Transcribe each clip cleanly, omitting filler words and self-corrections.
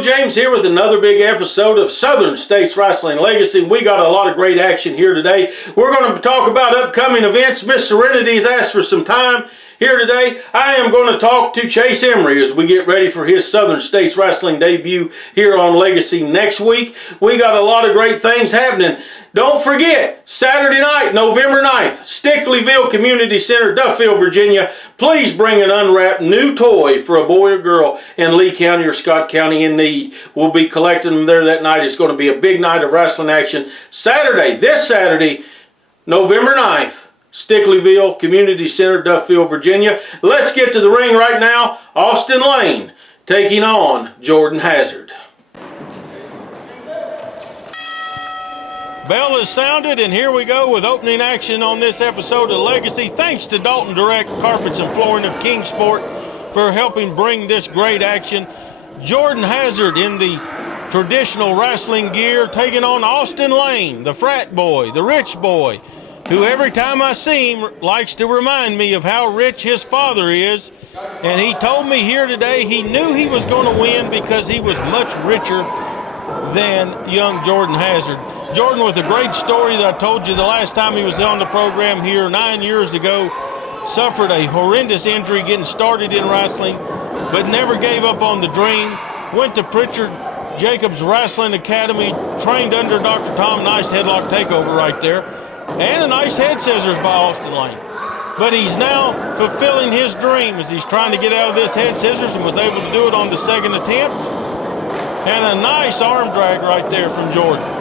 Bill James here with another big episode of Southern States Wrestling Legacy. We got a lot of great action here today. We're going to talk about upcoming events. Miss Serenity's asked for some time here today. I am going to talk to Chase Emery as we get ready for his Southern States Wrestling debut here on Legacy next week. We got a lot of great things happening. Don't forget, Saturday night, November 9th, Stickleyville Community Center, Duffield, Virginia. Please bring an unwrapped new toy for a boy or girl in Lee County or Scott County in need. We'll be collecting them there that night. It's going to be a big night of wrestling action. This Saturday, November 9th, Stickleyville Community Center, Duffield, Virginia. Let's get to the ring right now. Austin Lane taking on Jordan Hazard. Bell is sounded, and here we go with opening action on this episode of Legacy. Thanks to Dalton Direct Carpets and Flooring of Kingsport for helping bring this great action. Jordan Hazard in the traditional wrestling gear taking on Austin Lane, the frat boy, the rich boy, who every time I see him likes to remind me of how rich his father is. And he told me here today he knew he was going to win because he was much richer than young Jordan Hazard. Jordan with a great story that I told you the last time he was on the program here 9 years ago. Suffered a horrendous injury getting started in wrestling, but never gave up on the dream. Went to Pritchard Jacobs Wrestling Academy, trained under Dr. Tom. Nice headlock takeover right there. And a nice head scissors by Austin Lane. But he's now fulfilling his dream as he's trying to get out of this head scissors and was able to do it on the second attempt. And a nice arm drag right there from Jordan.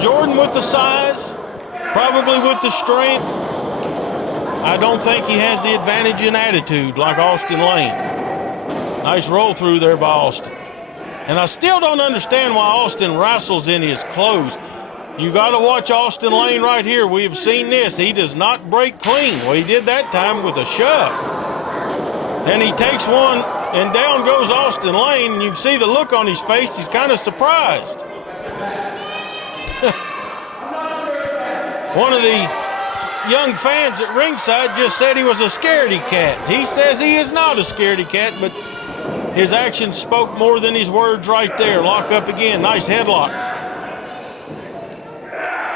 Jordan with the size, probably with the strength. I don't think he has the advantage in attitude like Austin Lane. Nice roll through there by Austin. And I still don't understand why Austin wrestles in his clothes. You got to watch Austin Lane right here. We've seen this. He does not break clean. Well, he did that time with a shove. And he takes one, and down goes Austin Lane, and you can see the look on his face. He's kind of surprised. One of the young fans at ringside just said he was a scaredy cat. He says he is not a scaredy cat, but his actions spoke more than his words right there. Lock up again. Nice headlock.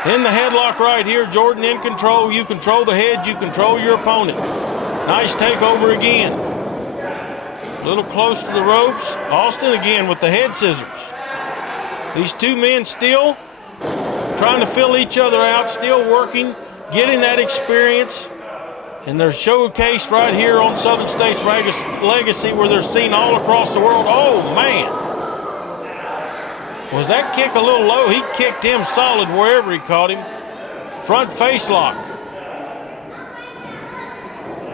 In the headlock right here, Jordan in control. You control the head, you control your opponent. Nice takeover again. A little close to the ropes. Austin again with the head scissors. These two men still trying to fill each other out, still working, getting that experience. And they're showcased right here on Southern States Legacy where they're seen all across the world. Oh, man. Was that kick a little low? He kicked him solid wherever he caught him. Front face lock.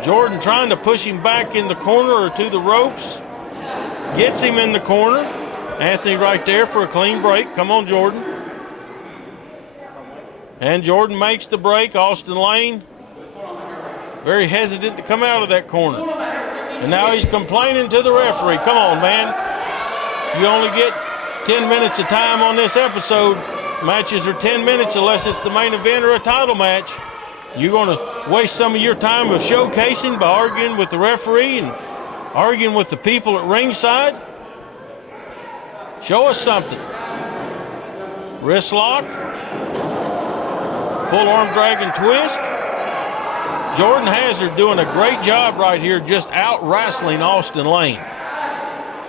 Jordan trying to push him back in the corner or to the ropes. Gets him in the corner. Anthony right there for a clean break. Come on, Jordan. And Jordan makes the break. Austin Lane very hesitant to come out of that corner. And now he's complaining to the referee. Come on, man. You only get 10 minutes of time on this episode. Matches are 10 minutes unless it's the main event or a title match. You're going to waste some of your time of showcasing by arguing with the referee and arguing with the people at ringside. Show us something. Wrist lock. Full arm drag and twist. Jordan Hazard doing a great job right here just out wrestling Austin Lane.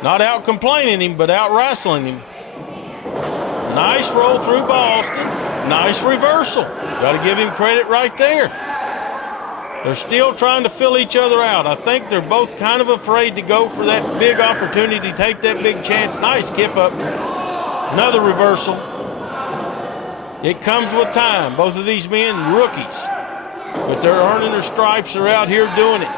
Not out complaining him, but out wrestling him. Nice roll through by Austin. Nice reversal. Got to give him credit right there. They're still trying to fill each other out. I think they're both kind of afraid to go for that big opportunity, take that big chance. Nice kip up. Another reversal. It comes with time. Both of these men, rookies. But they're earning their stripes. They're out here doing it.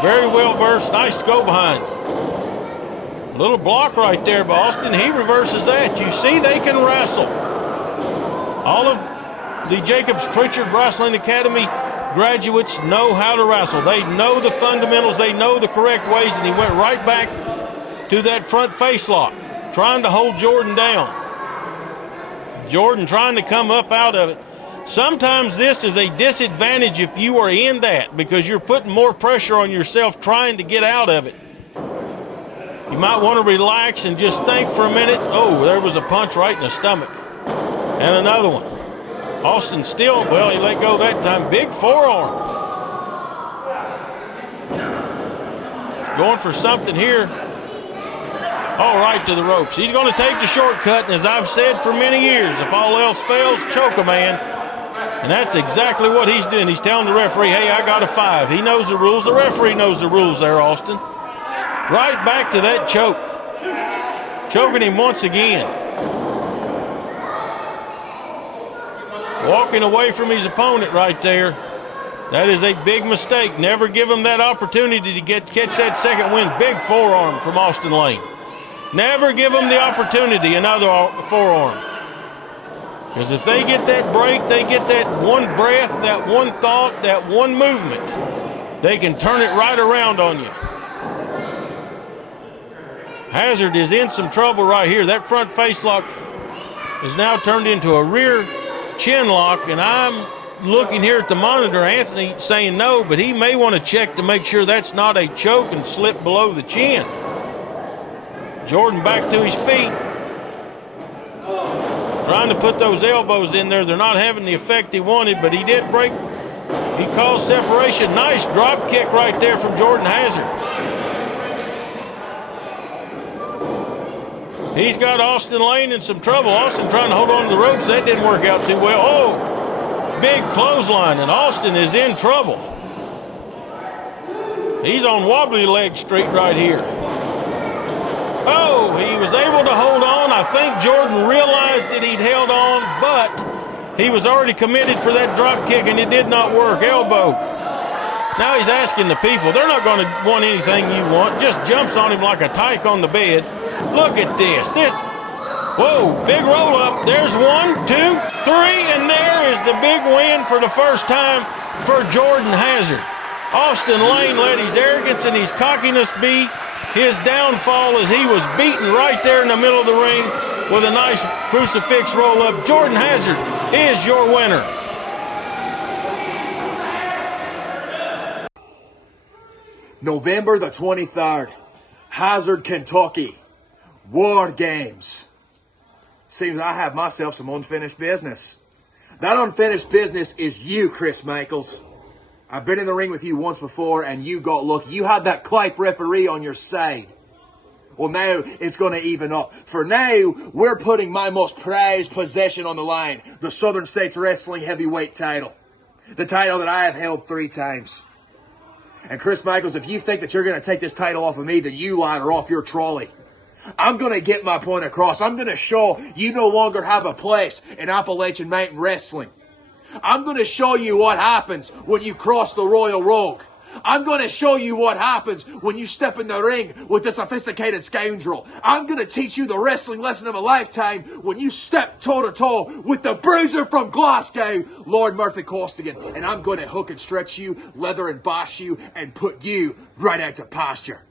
Very well versed. Nice go behind. Little block right there by Austin. He reverses that. You see they can wrestle. All of the Jacobs Pritchard Wrestling Academy graduates know how to wrestle. They know the fundamentals. They know the correct ways. And he went right back to that front face lock, trying to hold Jordan down. Jordan trying to come up out of it. Sometimes this is a disadvantage if you are in that because you're putting more pressure on yourself trying to get out of it. You might want to relax and just think for a minute. Oh, there was a punch right in the stomach. And another one. Austin still, well, he let go that time. Big forearm. He's going for something here. All right to the ropes. He's going to take the shortcut, and as I've said for many years, if all else fails, choke a man. And that's exactly what he's doing. He's telling the referee, hey, I got a 5. He knows the rules. The referee knows the rules there, Austin. Right back to that choke. Choking him once again. Walking away from his opponent right there. That is a big mistake. Never give him that opportunity to catch that second win. Big forearm from Austin Lane. Never give him the opportunity, another forearm. Because if they get that break, they get that one breath, that one thought, that one movement, they can turn it right around on you. Hazard is in some trouble right here. That front face lock is now turned into a rear chin lock, and I'm looking here at the monitor, Anthony saying no, but he may want to check to make sure that's not a choke and slip below the chin. Jordan back to his feet. Trying to put those elbows in there. They're not having the effect he wanted, but he did break. He caused separation. Nice drop kick right there from Jordan Hazard. He's got Austin Lane in some trouble. Austin trying to hold on to the ropes. That didn't work out too well. Oh, big clothesline, and Austin is in trouble. He's on wobbly leg street right here. Oh, he was able to hold on. I think Jordan realized that he'd held on, but he was already committed for that drop kick, and it did not work. Elbow. Now he's asking the people. They're not going to want anything you want. Just jumps on him like a tyke on the bed. Look at this. Whoa, big roll up. There's 1, 2, 3, and there is the big win for the first time for Jordan Hazard. Austin Lane let his arrogance and his cockiness be his downfall as he was beaten right there in the middle of the ring with a nice crucifix roll up. Jordan Hazard is your winner. November the 23rd, Hazard, Kentucky. War Games. Seems I have myself some unfinished business. That unfinished business is you, Chris Michaels. I've been in the ring with you once before, and you got lucky. You had that Clipe referee on your side. Well, now it's going to even up. For now, we're putting my most prized possession on the line. The Southern States Wrestling Heavyweight title. The title that I have held 3 times. And Chris Michaels, if you think that you're going to take this title off of me, then you lie or off your trolley. I'm going to get my point across. I'm going to show you no longer have a place in Appalachian Mountain Wrestling. I'm going to show you what happens when you cross the Royal Road. I'm going to show you what happens when you step in the ring with a sophisticated scoundrel. I'm going to teach you the wrestling lesson of a lifetime when you step toe-to-toe with the bruiser from Glasgow, Lord Murphy Costigan. And I'm going to hook and stretch you, leather and boss you, and put you right out to pasture.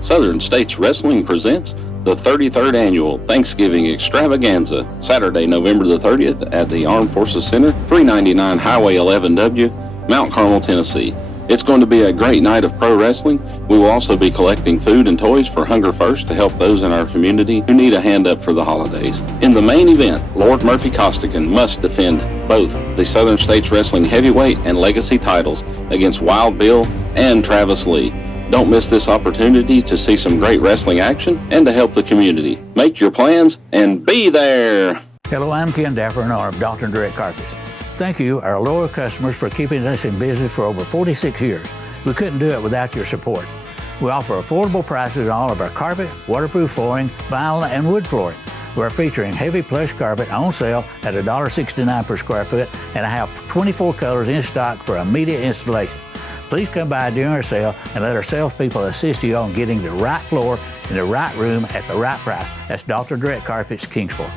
Southern States Wrestling presents the 33rd Annual Thanksgiving Extravaganza, Saturday, November the 30th at the Armed Forces Center, 399 Highway 11W, Mount Carmel, Tennessee. It's going to be a great night of pro wrestling. We will also be collecting food and toys for Hunger First to help those in our community who need a hand up for the holidays. In the main event, Lord Murphy Costigan must defend both the Southern States Wrestling Heavyweight and Legacy titles against Wild Bill and Travis Lee. Don't miss this opportunity to see some great wrestling action and to help the community. Make your plans and be there. Hello, I'm Ken Dapper, owner of Dalton Direct Carpets. Thank you, our loyal customers, for keeping us in business for over 46 years. We couldn't do it without your support. We offer affordable prices on all of our carpet, waterproof flooring, vinyl, and wood flooring. We're featuring heavy plush carpet on sale at $1.69 per square foot, and I have 24 colors in stock for immediate installation. Please come by during our sale and let our salespeople assist you on getting the right floor in the right room at the right price. That's Dalton Direct Carpets, Kingsport.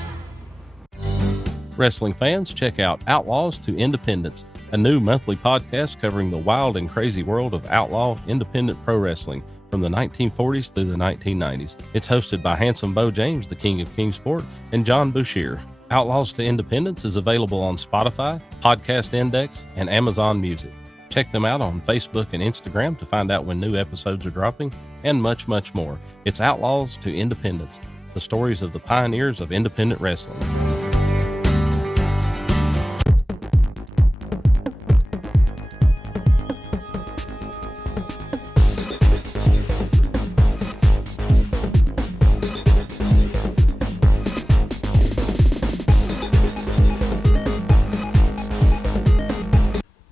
Wrestling fans, check out Outlaws to Independence, a new monthly podcast covering the wild and crazy world of outlaw independent pro wrestling from the 1940s through the 1990s. It's hosted by Handsome Bo James, the King of Kingsport, and John Bouchier. Outlaws to Independence is available on Spotify, Podcast Index, and Amazon Music. Check them out on Facebook and Instagram to find out when new episodes are dropping, and much, much more. It's Outlaws to Independence, the stories of the pioneers of independent wrestling.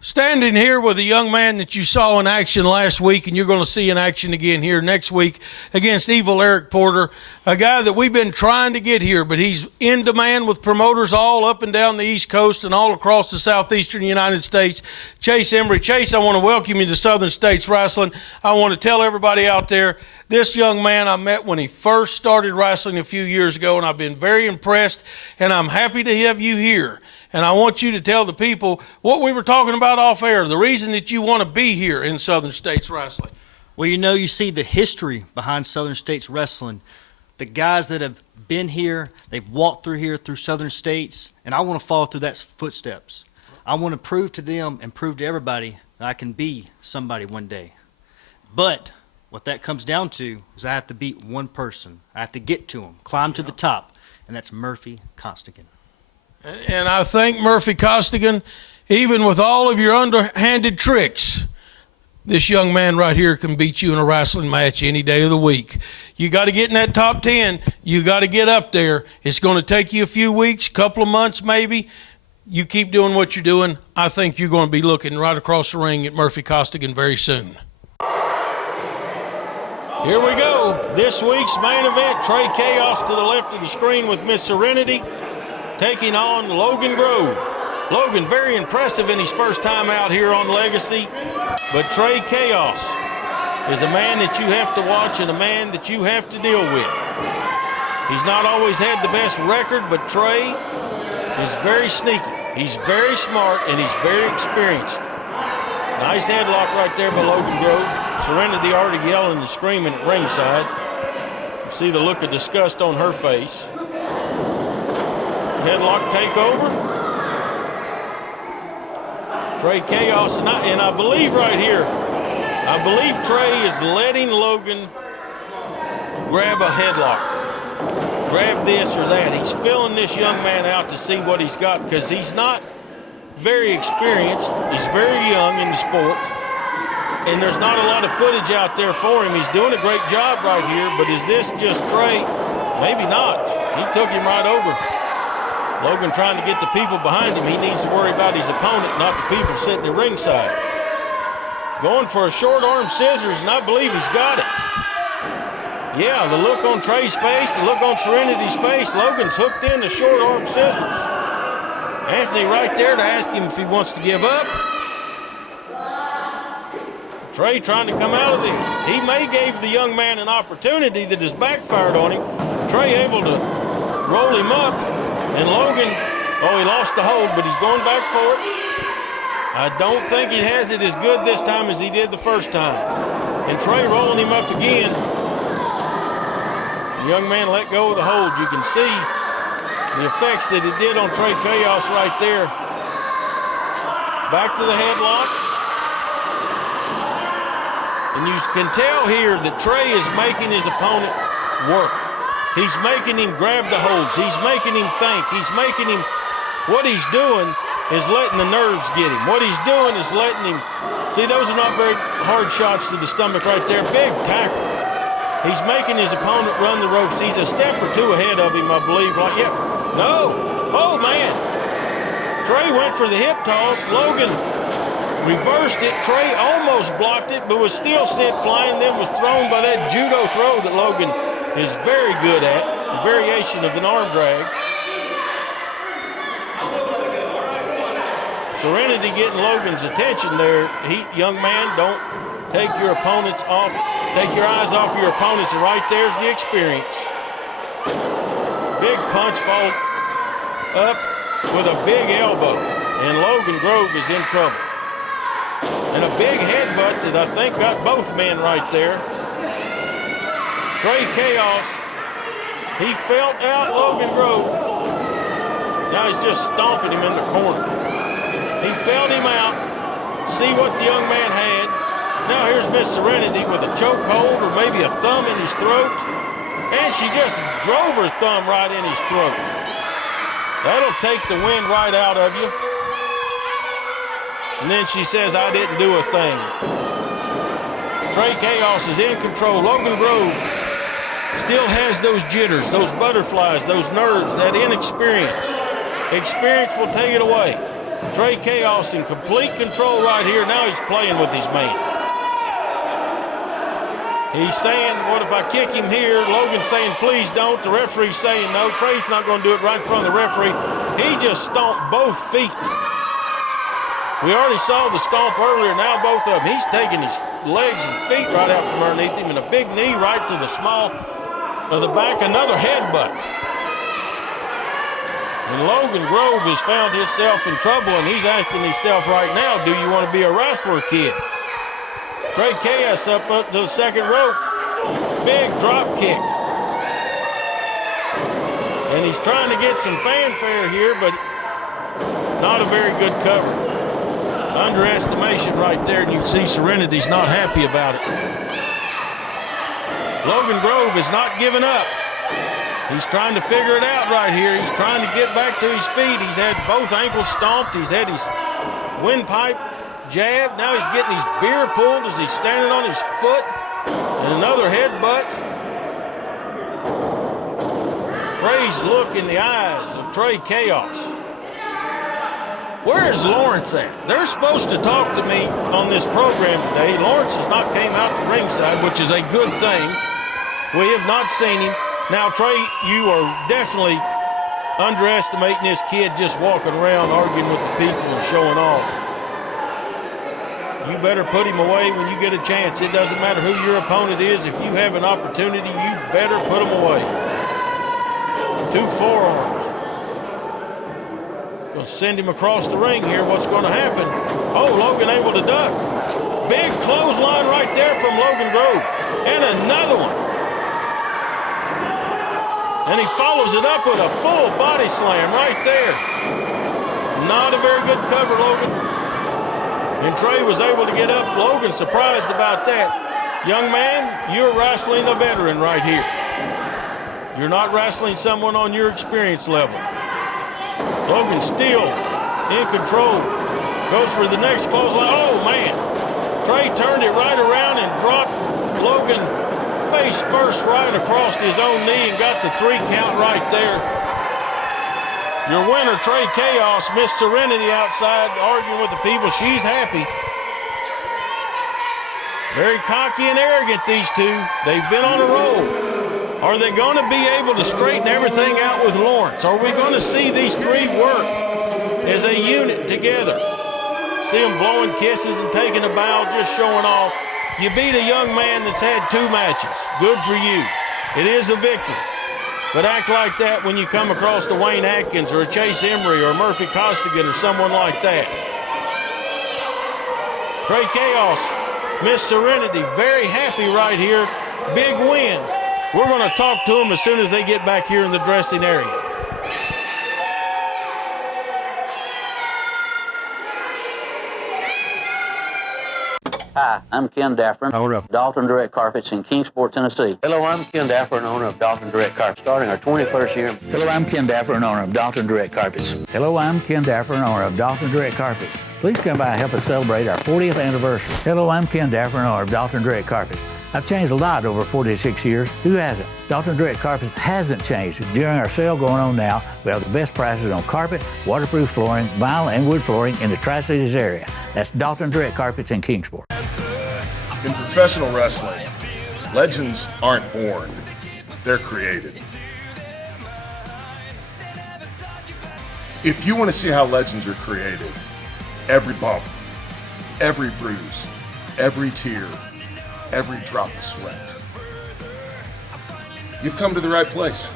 Standing here with a young man that you saw in action last week, and you're going to see in action again here next week against Evil Eric Porter, a guy that we've been trying to get here, but he's in demand with promoters all up and down the East Coast and all across the southeastern United States. Chase Emery. Chase, I want to welcome you to Southern States Wrestling. I want to tell everybody out there, this young man I met when he first started wrestling a few years ago, and I've been very impressed, and I'm happy to have you here. And I want you to tell the people what we were talking about off air, the reason that you want to be here in Southern States Wrestling. Well, you see the history behind Southern States Wrestling. The guys that have been here, they've walked through here through Southern States, and I want to follow through that footsteps. I want to prove to them and prove to everybody that I can be somebody one day. But what that comes down to is I have to beat one person. I have to get to him, climb to the top, and that's Murphy Costigan. And I think Murphy Costigan, even with all of your underhanded tricks, this young man right here can beat you in a wrestling match any day of the week. You got to get in that top 10. You got to get up there. It's going to take you a few weeks, couple of months maybe. You keep doing what you're doing. I think you're going to be looking right across the ring at Murphy Costigan very soon. Here we go. This week's main event, Trey Chaos to the left of the screen with Miss Serenity, taking on Logan Grove. Logan, very impressive in his first time out here on Legacy, but Trey Chaos is a man that you have to watch and a man that you have to deal with. He's not always had the best record, but Trey is very sneaky. He's very smart, and he's very experienced. Nice headlock right there by Logan Grove. Serenity already yelling and screaming at ringside. You see the look of disgust on her face. Headlock takeover. Trey Chaos, and I believe right here, I believe Trey is letting Logan grab a headlock. Grab this or that. He's filling this young man out to see what he's got, because he's not very experienced. He's very young in the sport, and there's not a lot of footage out there for him. He's doing a great job right here, but is this just Trey? Maybe not. He took him right over. Logan trying to get the people behind him. He needs to worry about his opponent, not the people sitting at ringside. Going for a short arm scissors, and I believe he's got it. Yeah, the look on Trey's face, the look on Serenity's face. Logan's hooked in the short arm scissors. Anthony right there to ask him if he wants to give up. Trey trying to come out of this. He may gave the young man an opportunity that has backfired on him. Trey able to roll him up. And Logan, he lost the hold, but he's going back for it. I don't think he has it as good this time as he did the first time. And Trey rolling him up again. The young man let go of the hold. You can see the effects that it did on Trey Chaos right there. Back to the headlock. And you can tell here that Trey is making his opponent work. He's making him grab the holds. He's making him think. He's making him, what he's doing is letting the nerves get him. What he's doing is letting him, see, those are not very hard shots to the stomach right there. Big tackle. He's making his opponent run the ropes. He's a step or two ahead of him, I believe. Like, yep. No. Oh, man. Trey went for the hip toss. Logan reversed it. Trey almost blocked it, but was still sent flying, then was thrown by that judo throw that Logan is very good at, a variation of an arm drag. Serenity getting Logan's attention there. Young man, don't take your opponents off, take your eyes off your opponents, and right there's the experience. Big punch followed up with a big elbow, and Logan Grove is in trouble. And a big headbutt that I think got both men right there. Trey Chaos, he felt out Logan Grove. Now he's just stomping him in the corner. He felt him out. see what the young man had. Now here's Miss Serenity with a chokehold or maybe a thumb in his throat. And she just drove her thumb right in his throat. That'll take the wind right out of you. And then she says, I didn't do a thing. Trey Chaos is in control. Logan Grove still has those jitters, those butterflies, those nerves, that inexperience. Experience will take it away. Trey Chaos in complete control right here. Now he's playing with his man. He's saying, what if I kick him here? Logan's saying, please don't. The referee's saying no. Trey's not going to do it right in front of the referee. He just stomped both feet. We already saw the stomp earlier. Now both of them. He's taking his legs and feet right out from underneath him, and a big knee right to the small of the back. Another headbutt. And Logan Grove has found himself in trouble, and he's asking himself right now, do you want to be a wrestler, kid? Trey Chaos up to the second rope. Big drop kick. And he's trying to get some fanfare here, but not a very good cover. Underestimation right there, and you can see Serenity's not happy about it. Logan Grove is not giving up. He's trying to figure it out right here. He's trying to get back to his feet. He's had both ankles stomped. He's had his windpipe jab. Now he's getting his beer pulled as he's standing on his foot. And another headbutt. Crazed look in the eyes of Trey Chaos. Where's Lawrence at? They're supposed to talk to me on this program today. Lawrence has not came out to ringside, which is a good thing. We have not seen him. Now, Trey, you are definitely underestimating this kid just walking around arguing with the people and showing off. You better put him away when you get a chance. It doesn't matter who your opponent is. If you have an opportunity, you better put him away. 2 forearms. We'll send him across the ring here. What's going to happen? Oh, Logan able to duck. Big clothesline right there from Logan Grove. And another one. And he follows it up with a full body slam right there. Not a very good cover, Logan. And Trey was able to get up. Logan surprised about that. Young man, you're wrestling a veteran right here. You're not wrestling someone on your experience level. Logan still in control. Goes for the next clothesline. Oh, man. Trey turned it right around and dropped Logan face first right across his own knee and got the 3 count right there. Your winner, Trey Chaos. Miss Serenity outside arguing with the people. She's happy. Very cocky and arrogant, these two. They've been on a roll. Are they going to be able to straighten everything out with Lawrence? Are we going to see these 3 work as a unit together? See them blowing kisses and taking a bow, just showing off. You beat a young man that's had 2 matches. Good for you. It is a victory. But act like that when you come across the Wayne Atkins or a Chase Emery or Murphy Costigan or someone like that. Trey Chaos, Miss Serenity, very happy right here. Big win. We're going to talk to them as soon as they get back here in the dressing area. Hi, I'm Ken Daffron, owner of Dalton Direct Carpets in Kingsport, Tennessee. Hello, I'm Ken Daffron, owner of Dalton Direct Carpets, starting our 21st year. Hello, I'm Ken Daffron, owner of Dalton Direct Carpets. Hello, I'm Ken Daffron, owner of Dalton Direct Carpets. Please come by and help us celebrate our 40th anniversary. Hello, I'm Ken Daffron, owner of Dalton Direct Carpets. I've changed a lot over 46 years. Who hasn't? Dalton Direct Carpets hasn't changed. During our sale going on now, we have the best prices on carpet, waterproof flooring, vinyl, and wood flooring in the Tri-Cities area. That's Dalton Direct Carpets in Kingsport. In professional wrestling, legends aren't born, they're created. If you want to see how legends are created, every bump, every bruise, every tear, every drop of sweat, you've come to the right place.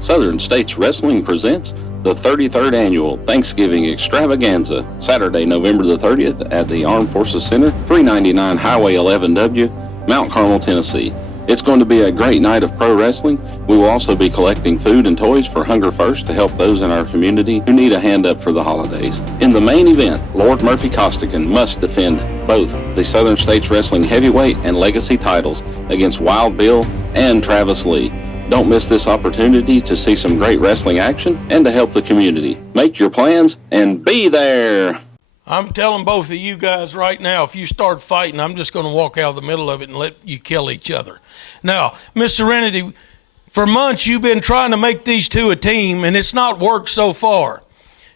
Southern States Wrestling presents the 33rd Annual Thanksgiving Extravaganza, Saturday, November the 30th at the Armed Forces Center, 399 Highway 11W, Mount Carmel, Tennessee. It's going to be a great night of pro wrestling. We will also be collecting food and toys for Hunger First to help those in our community who need a hand up for the holidays. In the main event, Lord Murphy Costigan must defend both the Southern States Wrestling Heavyweight and Legacy titles against Wild Bill and Travis Lee. Don't miss this opportunity to see some great wrestling action and to help the community. Make your plans and be there. I'm telling both of you guys right now, if you start fighting, I'm just going to walk out of the middle of it and let you kill each other. Now, Miss Serenity, for months you've been trying to make these two a team, and it's not worked so far.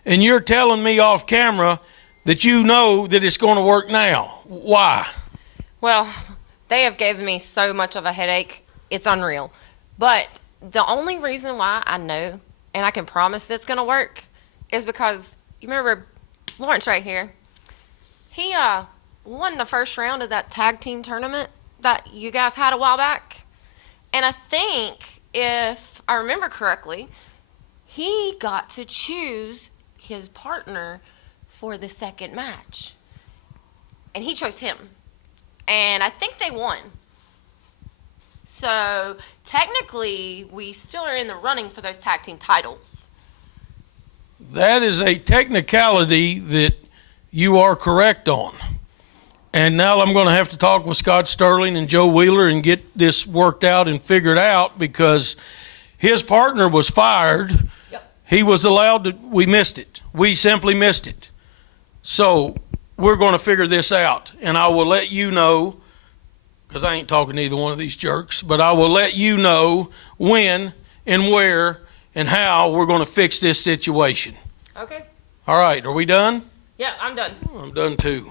And you're telling me off camera that you know that it's going to work now. Why? Well, they have given me so much of a headache. It's unreal. But the only reason why I know and I can promise it's going to work is because you remember Lawrence right here. He won the first round of that tag team tournament that you guys had a while back. And I think, if I remember correctly, he got to choose his partner for the second match. And he chose him. And I think they won. So technically, we still are in the running for those tag team titles. That is a technicality that you are correct on. And now I'm going to have to talk with Scott Sterling and Joe Wheeler and get this worked out and figured out, because his partner was fired. Yep. He was allowed to, we missed it. We simply missed it. So we're going to figure this out. And I will let you know, because I ain't talking to either one of these jerks, but I will let you know when and where and how we're going to fix this situation. Okay. All right, are we done? Yeah, I'm done. I'm done too.